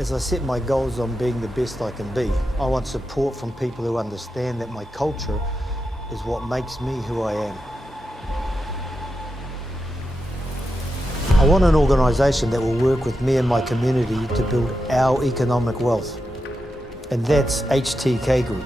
As I set my goals on being the best I can be, I want support from people who understand that my culture is what makes me who I am. I want an organisation that will work with me and my community to build our economic wealth, and that's HTK Group.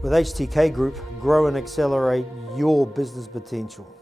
With HTK Group, grow and accelerate your business potential.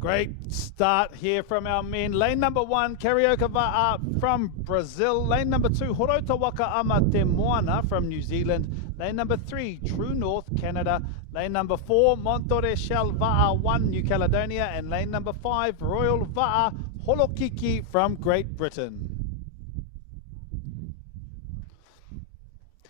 Great start here from our men. Lane number 1, Carioca Va'a from Brazil. Lane number 2, Horota Waka Ama Te Moana from New Zealand. Lane number 3, True North, Canada. Lane number 4, Montore Shell Va'a 1, New Caledonia. And lane number 5, Royal Va'a Holokiki from Great Britain.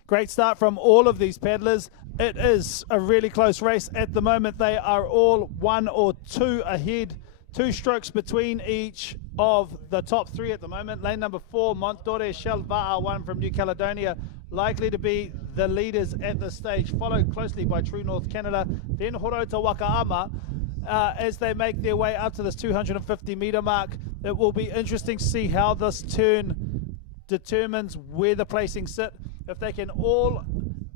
Great start from all of these paddlers. It is a really close race at the moment. They are all 1 or 2 ahead, 2 strokes between each of the top 3 at the moment. Lane number 4, Montore Shell Va'a 1 from New Caledonia, likely to be the leaders at this stage, followed closely by True North Canada, then Horota Wakaama. As they make their way up to this 250 meter mark, it will be interesting to see how this turn determines where the placings sit. If they can all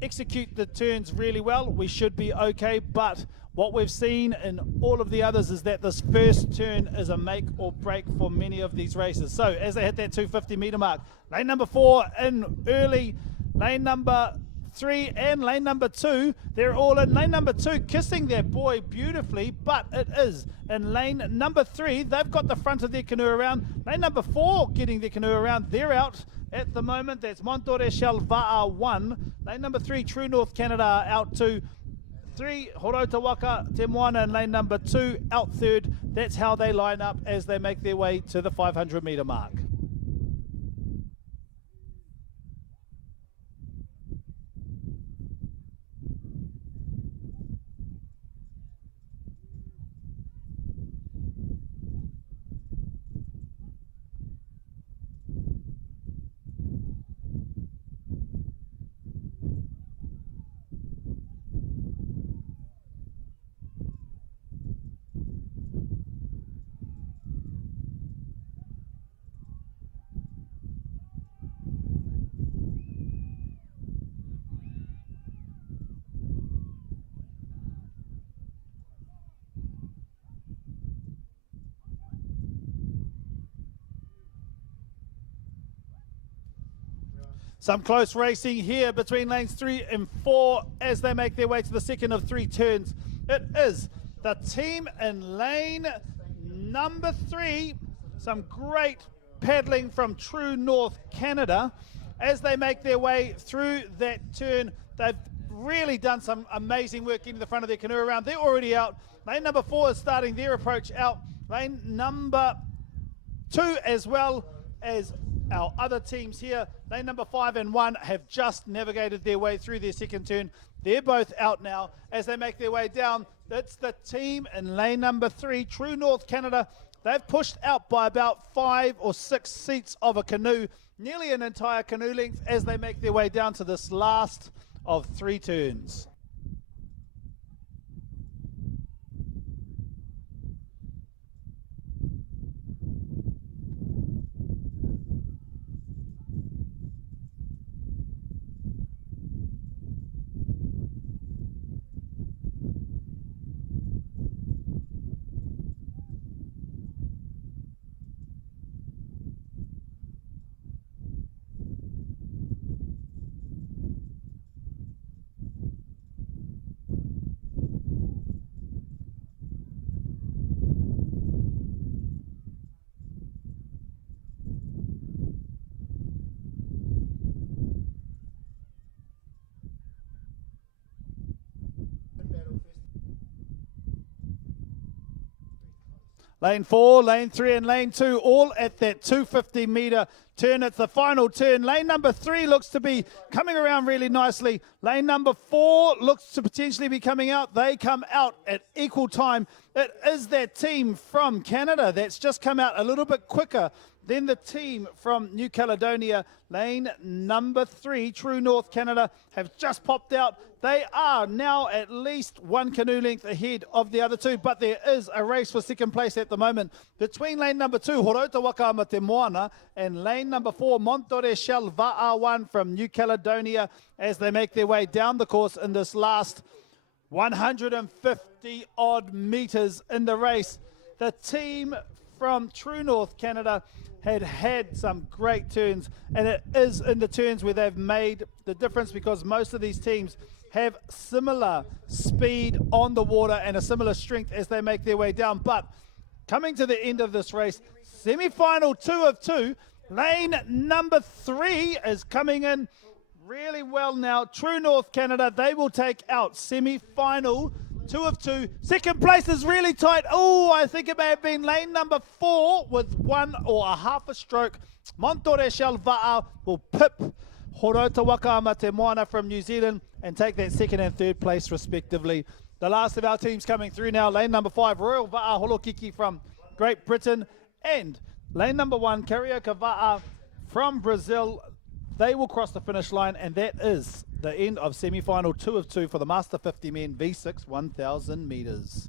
execute the turns really well, we should be okay, but what we've seen in all of the others is that this first turn is a make or break for many of these races. So as they hit that 250 meter mark, lane number 4 in early, lane number 3 and lane number 2, they're all in. Lane number 2 kissing their boy beautifully, but it is in lane number 3. They've got the front of their canoe around. Lane number 4 getting their canoe around. They're out at the moment. That's Montore Shell Va'a 1. Lane number 3, True North Canada out 2. 3, Horota Waka Te Moana, and lane number 2 out 3rd. That's how they line up as they make their way to the 500 meter mark. Some close racing here between lanes 3 and 4 as they make their way to the second of 3 turns. It is the team in lane number 3. Some great paddling from True North Canada as they make their way through that turn. They've really done some amazing work getting the front of their canoe around. They're already out. Lane number 4 is starting their approach out. Lane number 2 as well as our other teams here. Lane number 5 and 1 have just navigated their way through their second turn. They're both out now as they make their way down. That's the team in lane number 3, True North Canada. They've pushed out by about 5 or 6 seats of a canoe, nearly an entire canoe length, as they make their way down to this last of 3 turns. Lane 4, lane 3, and lane 2, all at that 250-meter turn. It's the final turn. Lane number 3 looks to be coming around really nicely. Lane number 4 looks to potentially be coming out. They come out at equal time. It is that team from Canada that's just come out a little bit quicker than the team from New Caledonia. Lane number 3, True North Canada, have just popped out. They are now at least one canoe length ahead of the other two, but there is a race for second place at the moment between lane number 2, Horota Wakaama Te Moana, and lane number 4, Montore Shell Va'awan from New Caledonia, as they make their way down the course in this last 150 odd meters in the race. The team from True North Canada had some great turns, and it is in the turns where they've made the difference, because most of these teams have similar speed on the water and a similar strength as they make their way down. But coming to the end of this race, semi-final 2 of 2, lane number 3 is coming in really well now. True North Canada, they will take out semi-final 2 of 2. Second place is really tight. Oh, I think it may have been lane number 4 with 1 or a half a stroke. Montore Shell Va'a will pip Horota Wakaama Te Moana from New Zealand and take that second and third place respectively. The last of our teams coming through now. Lane number 5, Royal Va'a Holokiki from Great Britain, and lane number 1, Carioca Va'a from Brazil. They will cross the finish line, and that is the end of semi-final 2 of 2 for the Master 50 Men V6 1000 meters.